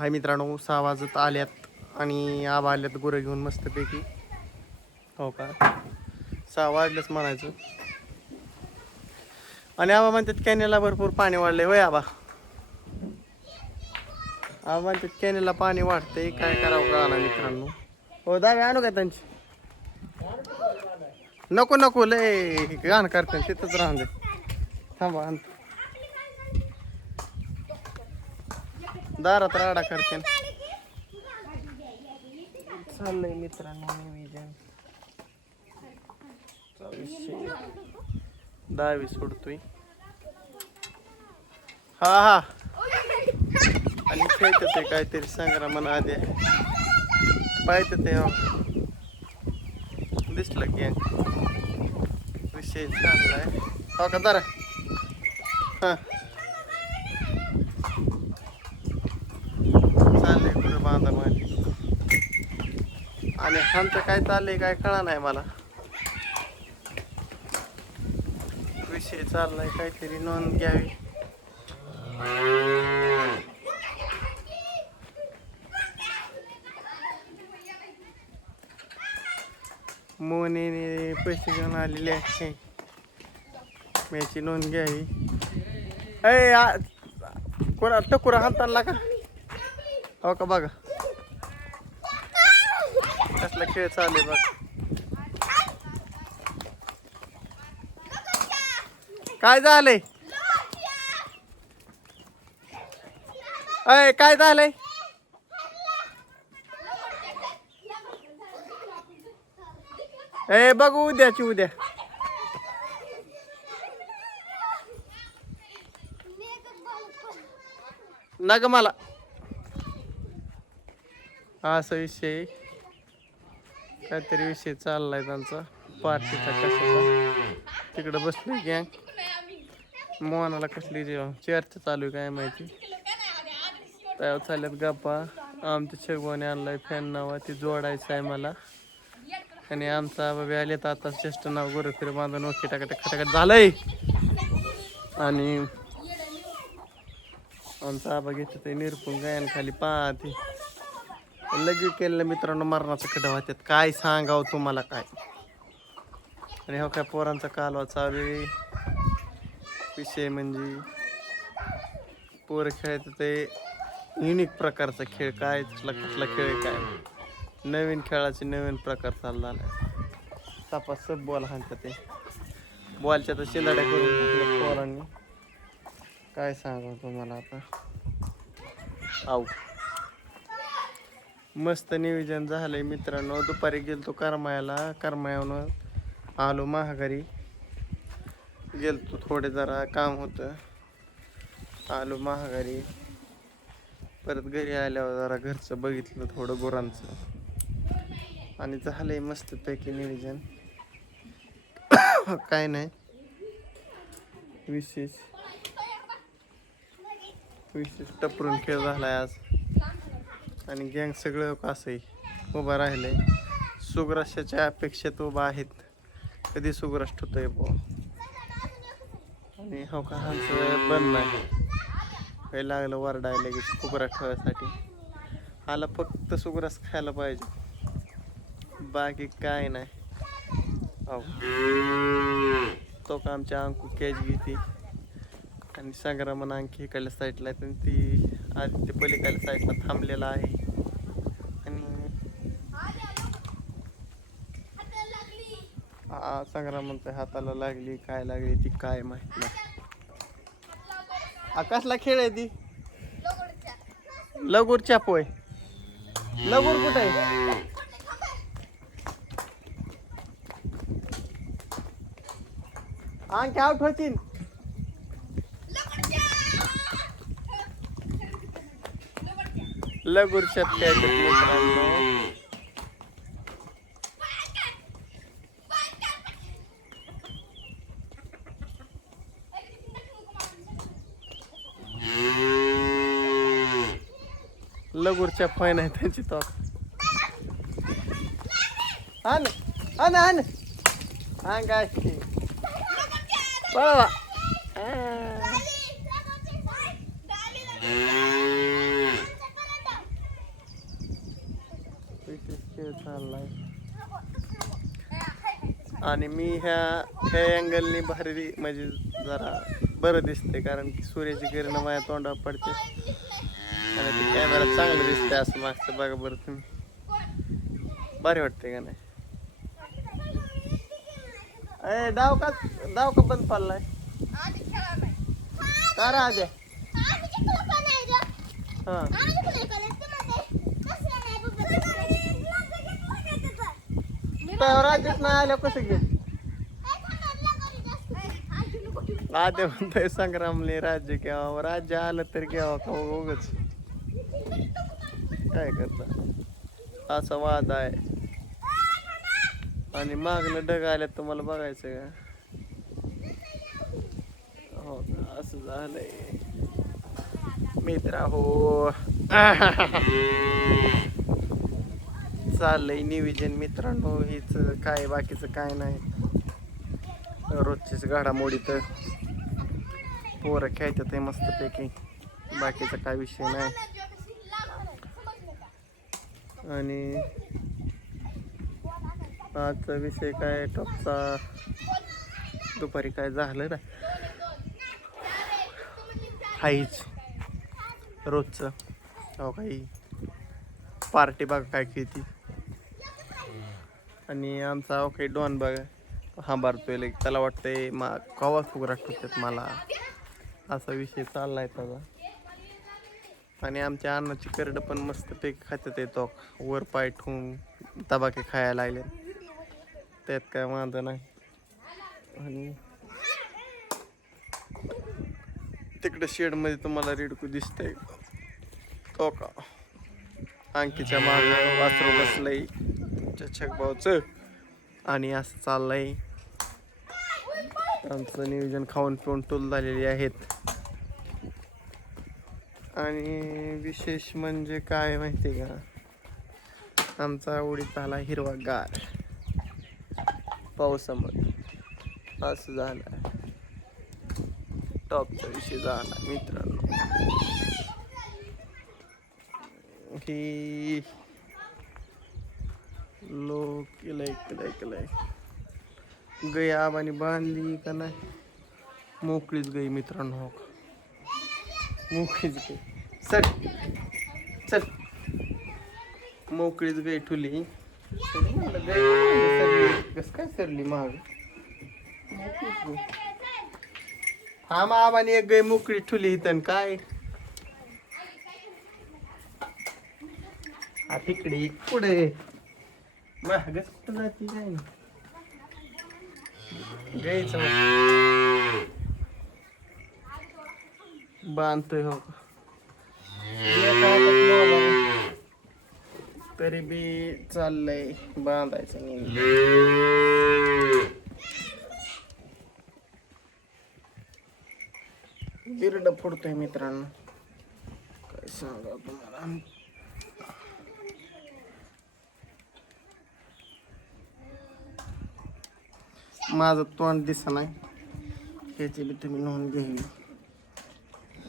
हाय मित्रांनो सहा वाजत आल्यात आणि आबा आल्यात गुरं घेऊन मस्तपैकी. हो का? सहा वाजलंच म्हणायचं. आणि आबा म्हणतात कॅनेला भरपूर पाणी वाढलंय. होय आबा आबा म्हणतात कॅनेला पाणी वाढतंय. काय करावं कळा मित्रांनो? हो दावे आणू का त्यांची? नको नको लय घाण करते तिथंच राहून दे थांबा आणतो. दारात राडा करते. चाललंय मित्रांनो नियोजन चोवीसशे दहावी सोडतोय. हा हा. आणि खेळत ते काहीतरी संग्रामन आधी. पाहत ते. दिसलं की. विषय चांगलाय हो का जरा हा. चाललंय पुढे आणि आमचं काय चाललंय काय कळा नाही मला. विषय चाललाय काहीतरी नोंद घ्यावी. मोनीने पैसे घेऊन आलेले आहे. याची नोंद घ्यावी. अय कोणा टकुरा हाताला का हो का बघा. कसला खेळ चालू बघ. काय झालंय? अय काय झालंय? ए बघू उद्याची उद्या. नग मला. हा विषय काहीतरी विषय चाललाय त्यांचा. पार्टीचा कशाचा? तिकडं बसलोय गँग मोहनाला कसली जेव्हा चर्चा चालू आहे काय माहिती? त्या चालल्यात गप्पा. आमच्या शेगवाने आणलाय फॅन नावा ती जोडायचं आहे मला आणि आमचा बाबी आले तर आता चेष्ट नाव गोरखिर फिर बांधून ओके टाकट खटाखट झालंय! आणि आमचा आबा घेतो ते निरपून गायन खाली पाहते. लगेच केलेलं मित्रांनो मरणाचं खडा होत्यात काय सांगावं तुम्हाला काय? आणि हो काय पोरांचा कालवा चालू आहे. विषय म्हणजे पोरं खेळायचं ते. युनिक प्रकारचा खेळ काय? कुठला कुठला खेळ आहे काय? नवीन खेळाचे नवीन प्रकार चालला आहे तपास सब बॉल हाणतात ते. बॉलच्या तर शिलाड्या करून पोरांनी. काय सांगावं तुम्हाला आता? आऊ मस्त नियोजन झालंय मित्रांनो. दुपारी गेलतो करमायाला. करमायावरून आलो महागारी गेलतो थोडे जरा काम होतं. आलो महागारी परत घरी आल्यावर जरा घरचं बघितलं थोडं गुरांचं. आणि झालंय मस्तपैकी नियोजन. काय नाही. विशेष. विशेष टपरून खेळ झालाय आज. आणि गँग सगळं असंही उभं राहिलंय. सुग्राशाच्या अपेक्षेत उभा आहेत. कधी सुग्राष्ट होतोय बुवा आणि हो का ह्यांचं बंद नाही काही लागलं वरडायला लगेच फुगरा ठेवायसाठी. आला फक्त सुग्रास खायला पाहिजे. बाकी काय नाही. हो. तो का आमच्या अंकू कॅच घेते. आणि संग्रामन आणखी इकडल्या साईडला आहे. आणि ती आदित्य पलीकडल्या साईडला थांबलेला आहे आणि हा संग्रामांच्या हाताला लागली काय लागली ती काय माहीत नाही. आकाशला खेळ आहे ती? लगोरच्या पोय लगूर कुठे आहे? आणखी आउट होतील. लगूरच्या खेळतात मित्रांनो लगूरच्या फाईन आहे त्यांची तो आण आण आण. काय पळवा. चाललाय. आणि मी ह्या ह्या अँगलनी भारी म्हणजे जरा बरं दिसते कारण की सूर्याची किरण माझ्या तोंडावर पडते. आणि ते कॅमेरा चांगलं दिसते असं मागचं बघा बरं तुम्ही. भारी वाटते का नाही? अय डाव का डाव का बंद पडलाय का राजा? हा. तर नाही आलं कसं घे आद्या म्हणतोय संग्रामले राज्य घ्यावं राज्य आलं तर घ्यावं का उगच? काय करता? असा वाद आहे. आणि मागणं ढग आल्यात तुम्हाला बघायचं का? हो का, असं झालंय. मित्र हो चाललंय नियोजन मित्रांनो हेच काय बाकीचं काय नाही. रोजचीच घडामोडी तर पोरं खेळतात ते मस्तपैकी. बाकीचा काय विषय नाही. आणि आजचा विषय काय टॉपचा दुपारी काय झालं ना? हाईच. रोजचं. अहो काही पार्टी बघा काय खेळती. आणि आमचा ओके डॉन बघा. हा बारतोय लाईक त्याला वाटतंय मा कवा खूप ठेवतात मला. असा विषय चाललाय त्याचा. आणि आमच्या अन्नाची करड पण मस्तपैकी खात्यात येतो वर पाय ठेवून तबाके खायला लागले त्यात काय वांधा नाही. आणि तिकडे शेडमध्ये तुम्हाला रेडकू दिसतंय. तो का? अंकीच्या मागे वासरू बसलंय. चचक भाऊचं आणि असं चाललंय. आमचं नियोजन खाऊन पिऊन टोल झालेली आहेत. आणि विशेष म्हणजे काय माहिती का? आमचा आवडीत आला हिरवा गार पावसामध्ये असं झालं टॉपचा विषय झाला मित्रांनो. ही लोक केलंय केलंय केलंय. गई आबाने बांधली का नाही? मोकळीच गई मित्रांनो हो मोकळीच गई. चल चल. मोकळीच गई ठुली. कस काय सरली माग? मोकळीच हा मग आबानी एक गई मोकळी ठुली इथं. काय? हा तिकडे पुढे महागच कुठं जाते काय? गायचं बांधतोय हो. तरी बी चाललंय बांधायचं नाही. बिरड फोडतोय मित्रांनो. काय सांगा तुम्हाला? माझं तोंड दिसा नाही त्याची बी तुम्ही नोंद घ्यावी.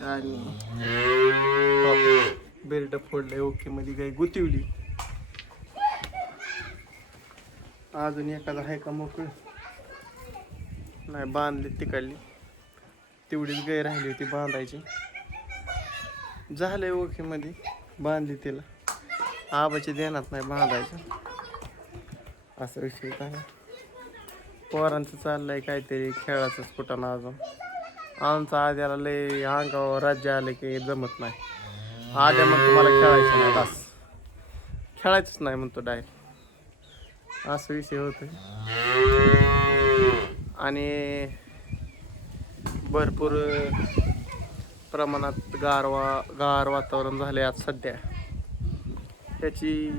आणि बेल्ट फोडलंय ओके मध्ये काही गुतिवली. अजून एखादा आहे का मोकळ? नाही बांधली तिकडली. तेवढीच गाय राहिली होती बांधायची. झालंय ओके मध्ये. बांधली तिला. आबाची देणार नाही बांधायचं. असा विषय आहे पोरांचं चाललंय काहीतरी खेळाचंच कुठं ना अजून. आमचा आद्याला लय अंगावर राज्य आलं की जमत नाही. आद्या मग तुम्हाला खेळायचं नाही बस. खेळायचंच नाही म्हणतो डायरेक्ट असं विषय होतोय. आणि भरपूर प्रमाणात गारवा गार वातावरण झाले आज सध्या. त्याची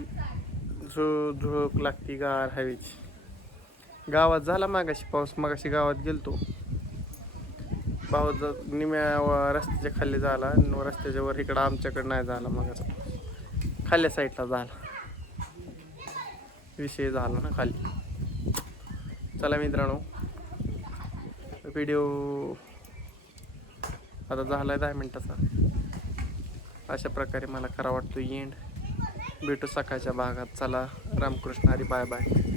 झो झोप लागती गार हवेची. गावात झाला मागाशी पाऊस मागाशी गावात गेलतो. पाऊस निम्या रस्त्याच्या खाली झाला रस्त्याच्या वर इकडं आमच्याकडं नाही झाला मागाचा. खाल्ल्या साईडला झाला. विषय झाला ना खाली. चला मित्रांनो व्हिडिओ आता झाला आहे दहा मिनटाचा. अशा प्रकारे मला खरा वाटतो एंड भेटू सकाळच्या भागात. चला रामकृष्ण हरी बाय बाय.